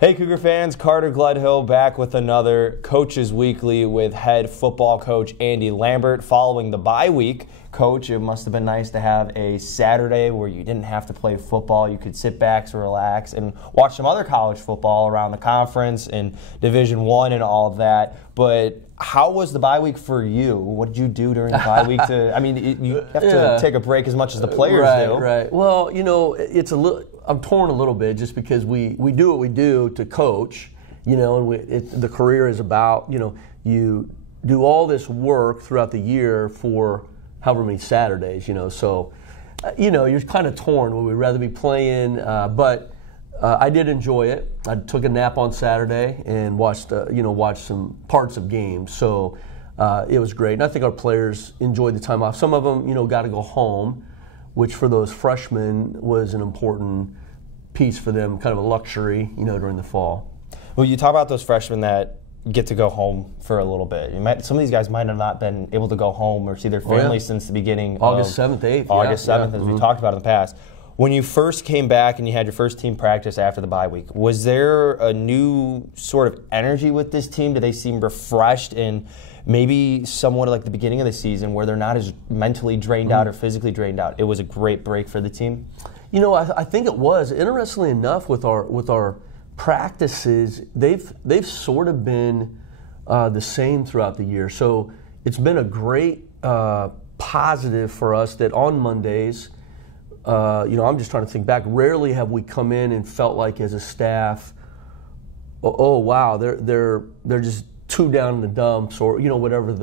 Hey Cougar fans, Carter Gledhill back with another Coaches Weekly with head football coach Andy Lambert. Following the bye week, Coach, it must have been nice to have a Saturday where you didn't have to play football. You could sit back, relax, and watch some other college football around the conference and Division I and all of that. But how was the bye week for you? What did you do during the bye week? You have to take a break as much as the players do. Right. Well, it's I'm torn a little bit just because we do what we do to coach, and the career is about, you do all this work throughout the year for however many Saturdays, so, you're kind of torn. Would we rather be playing? But I did enjoy it. I took a nap on Saturday and watched some parts of games. So it was great. And I think our players enjoyed the time off. Some of them, got to go home, which for those freshmen was an important piece for them, kind of a luxury, during the fall. Well, you talk about those freshmen that get to go home for a little bit. Some of these guys might have not been able to go home or see their families since the beginning August 7th, 8th. August 7th, as we talked about in the past. When you first came back and you had your first team practice after the bye week, was there a new sort of energy with this team? Did they seem refreshed and maybe somewhat like the beginning of the season where they're not as mentally drained out or physically drained out? It was a great break for the team? I think it was. Interestingly enough, with our practices, they've sort of been the same throughout the year. So it's been a great positive for us that on Mondays, I'm just trying to think back. Rarely have we come in and felt like as a staff, oh wow, they're just too down in the dumps, or whatever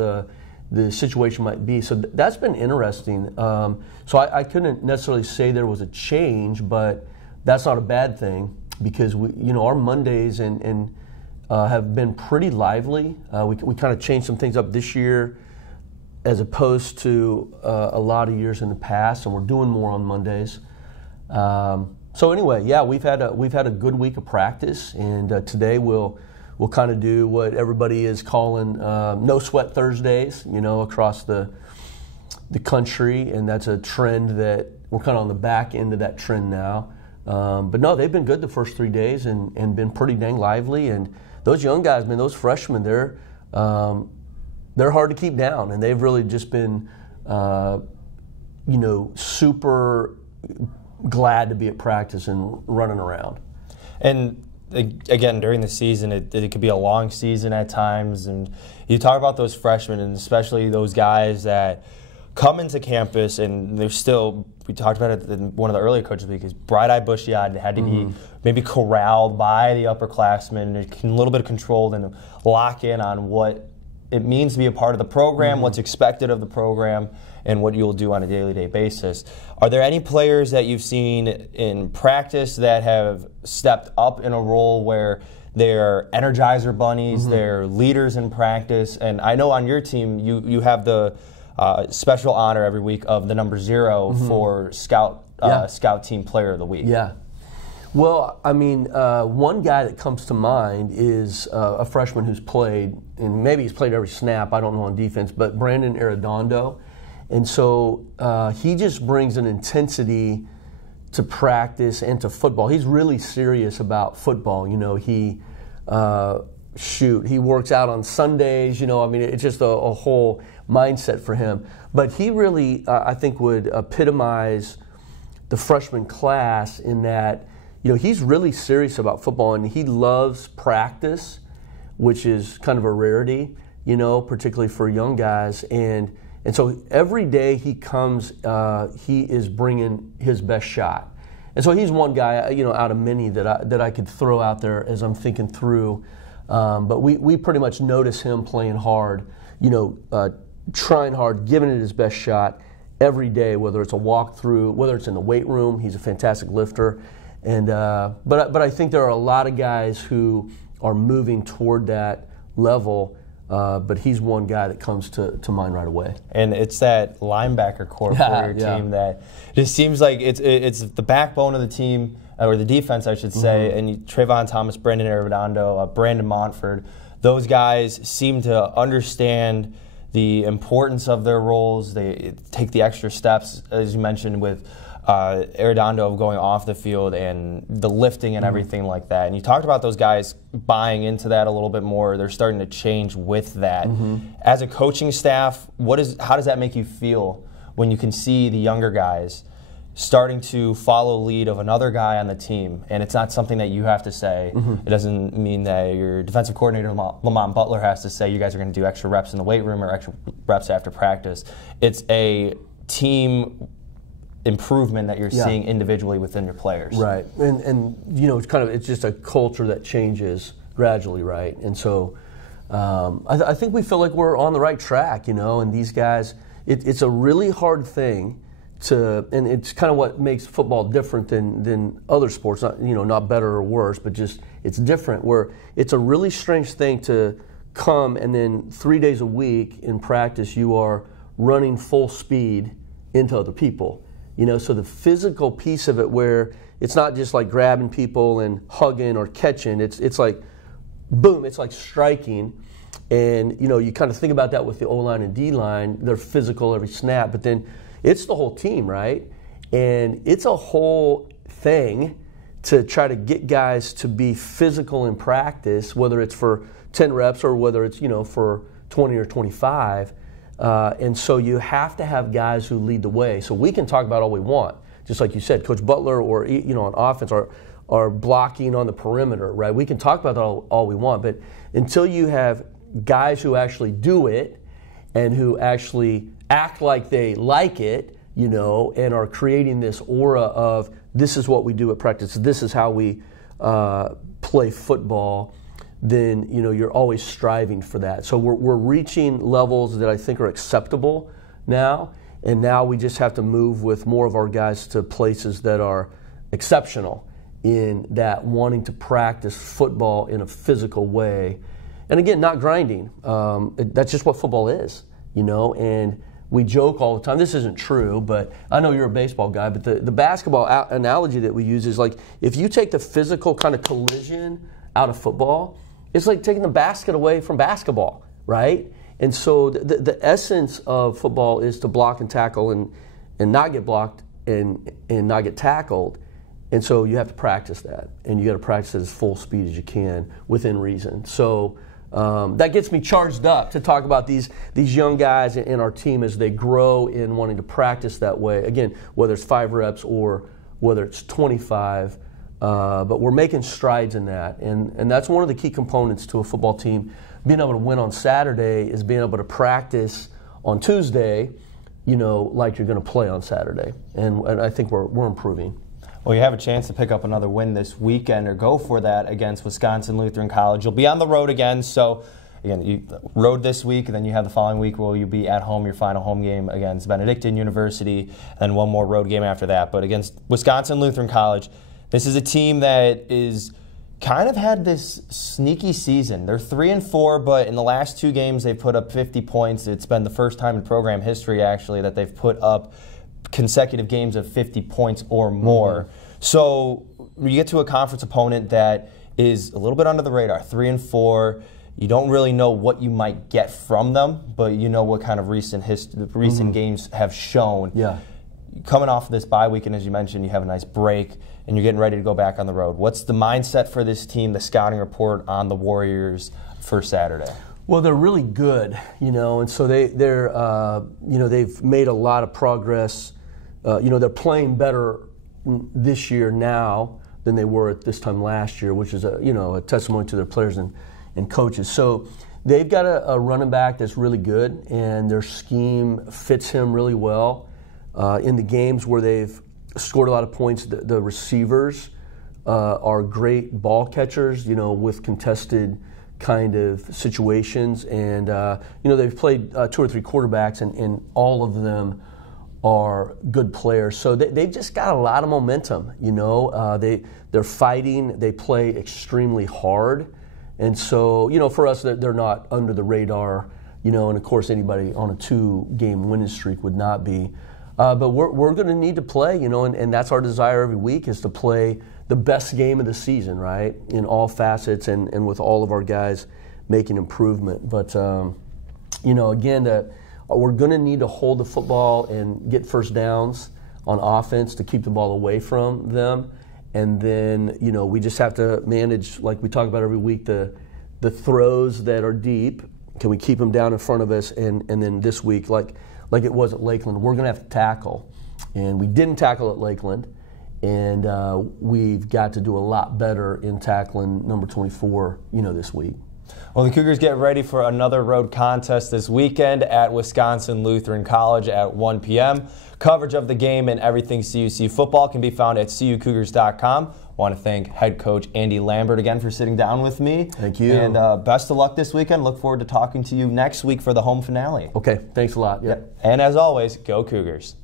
the situation might be. So that's been interesting. So I couldn't necessarily say there was a change, but that's not a bad thing because our Mondays and have been pretty lively. We kind of changed some things up this year, as opposed to a lot of years in the past, and we're doing more on Mondays. So anyway, yeah, we've had a good week of practice, and today we'll kind of do what everybody is calling no sweat Thursdays, across the country, and that's a trend that we're kind of on the back end of that trend now. But no, they've been good the first 3 days and been pretty dang lively. And those young guys, man, those freshmen, they're hard to keep down, and they've really just been, super glad to be at practice and running around. And again, during the season, it could be a long season at times, and you talk about those freshmen, and especially those guys that come into campus, and they're still, we talked about it in one of the earlier coaches' week, is bright-eyed, bushy-eyed. They had to be maybe corralled by the upperclassmen, a little bit controlled, and lock in on what it means to be a part of the program, what's expected of the program, and what you'll do on a day-to-day basis. Are there any players that you've seen in practice that have stepped up in a role where they're Energizer bunnies, they're leaders in practice? And I know on your team you have the special honor every week of the number 0 for Scout Team Player of the Week. Yeah. Well, one guy that comes to mind is a freshman who's played, and maybe he's played every snap, I don't know on defense, but Brandon Arredondo. And so he just brings an intensity to practice and to football. He's really serious about football. He works out on Sundays. It's just a whole mindset for him. But he really, I think, would epitomize the freshman class in that, he's really serious about football, and he loves practice, which is kind of a rarity, particularly for young guys. And so every day he comes, he is bringing his best shot. And so he's one guy, out of many that I could throw out there as I'm thinking through. But we pretty much notice him playing hard, trying hard, giving it his best shot every day, whether it's a walkthrough, whether it's in the weight room. He's a fantastic lifter. And but I think there are a lot of guys who are moving toward that level. But he's one guy that comes to mind right away. And it's that linebacker core for your team that just seems like it's the backbone of the team, or the defense, I should say. And Trayvon Thomas, Brandon Arredondo, Brandon Montford, those guys seem to understand the importance of their roles. They take the extra steps, as you mentioned, with Arredondo going off the field and the lifting and everything like that. And you talked about those guys buying into that a little bit more. They're starting to change with that. As a coaching staff, how does that make you feel when you can see the younger guys starting to follow lead of another guy on the team, and it's not something that you have to say. It doesn't mean that your defensive coordinator, Lamont Butler, has to say you guys are going to do extra reps in the weight room or extra reps after practice. It's a team improvement that you're seeing individually within your players. Right, and you know, it's just a culture that changes gradually, right? And so I think we feel like we're on the right track, you know, and these guys, it's a really hard thing and it's kind of what makes football different than other sports, not better or worse, but just it's different, where it's a really strange thing to come and then 3 days a week in practice you are running full speed into other people. You know, so the physical piece of it, where it's not just like grabbing people and hugging or catching, it's like boom, it's like striking. And you know, you kind of think about that with the O-line and D-line, they're physical every snap, but then it's the whole team, right? And it's a whole thing to try to get guys to be physical in practice, whether it's for 10 reps or whether it's, for 20 or 25. And so you have to have guys who lead the way. So we can talk about all we want, just like you said, Coach Butler, or on offense, or blocking on the perimeter, right? We can talk about that all we want, but until you have guys who actually do it and who actually act like they like it, and are creating this aura of this is what we do at practice, this is how we play football, then you're always striving for that. So we're reaching levels that I think are acceptable now, and now we just have to move with more of our guys to places that are exceptional in that, wanting to practice football in a physical way. And again, not grinding. That's just what football is, and we joke all the time. This isn't true, but I know you're a baseball guy, but the basketball analogy that we use is like, if you take the physical kind of collision out of football, it's like taking the basket away from basketball, right? And so the essence of football is to block and tackle and not get blocked and not get tackled. And so you have to practice that, and you got to practice it as full speed as you can within reason. So that gets me charged up to talk about these young guys in our team as they grow in wanting to practice that way. Again, whether it's 5 reps or whether it's 25, but we're making strides in that. And that's one of the key components to a football team. Being able to win on Saturday is being able to practice on Tuesday, like you're going to play on Saturday. And I think we're improving. Well, you have a chance to pick up another win this weekend, or go for that, against Wisconsin Lutheran College. You'll be on the road again, so again, you road this week, and then you have the following week where you'll be at home, your final home game against Benedictine University, and one more road game after that. But against Wisconsin Lutheran College, this is a team that is kind of had this sneaky season. They're 3-4, but in the last 2 games they've put up 50 points. It's been the first time in program history, actually, that they've put up consecutive games of 50 points or more. So you get to a conference opponent that is a little bit under the radar, 3-4. You don't really know what you might get from them, but you know what kind of recent games have shown. Yeah. Coming off of this bye weekend, as you mentioned, you have a nice break, and you're getting ready to go back on the road. What's the mindset for this team, the scouting report on the Warriors for Saturday? Well, they're really good, and so they've made a lot of progress. They're playing better this year now than they were at this time last year, which is a testimony to their players and coaches. So they've got a running back that's really good, and their scheme fits him really well. In the games where they've scored a lot of points, the receivers are great ball catchers, with contested kind of situations. And, they've played 2 or 3 quarterbacks, and all of them are good players. So they've just got a lot of momentum, They're fighting. They play extremely hard. And so, for us, they're not under the radar, and of course anybody on a 2-game winning streak would not be. But we're going to need to play, and that's our desire every week, is to play the best game of the season, right, in all facets and with all of our guys making improvement. But, again, we're going to need to hold the football and get first downs on offense to keep the ball away from them. And then, we just have to manage, like we talk about every week, the throws that are deep. Can we keep them down in front of us? And then this week, like it was at Lakeland, we're going to have to tackle. And we didn't tackle at Lakeland. And we've got to do a lot better in tackling number 24, this week. Well, the Cougars get ready for another road contest this weekend at Wisconsin Lutheran College at 1 p.m. Coverage of the game and everything CUC football can be found at cucougars.com. I want to thank head coach Andy Lambert again for sitting down with me. Thank you. And best of luck this weekend. Look forward to talking to you next week for the home finale. Okay, thanks a lot. Yep. And as always, go Cougars.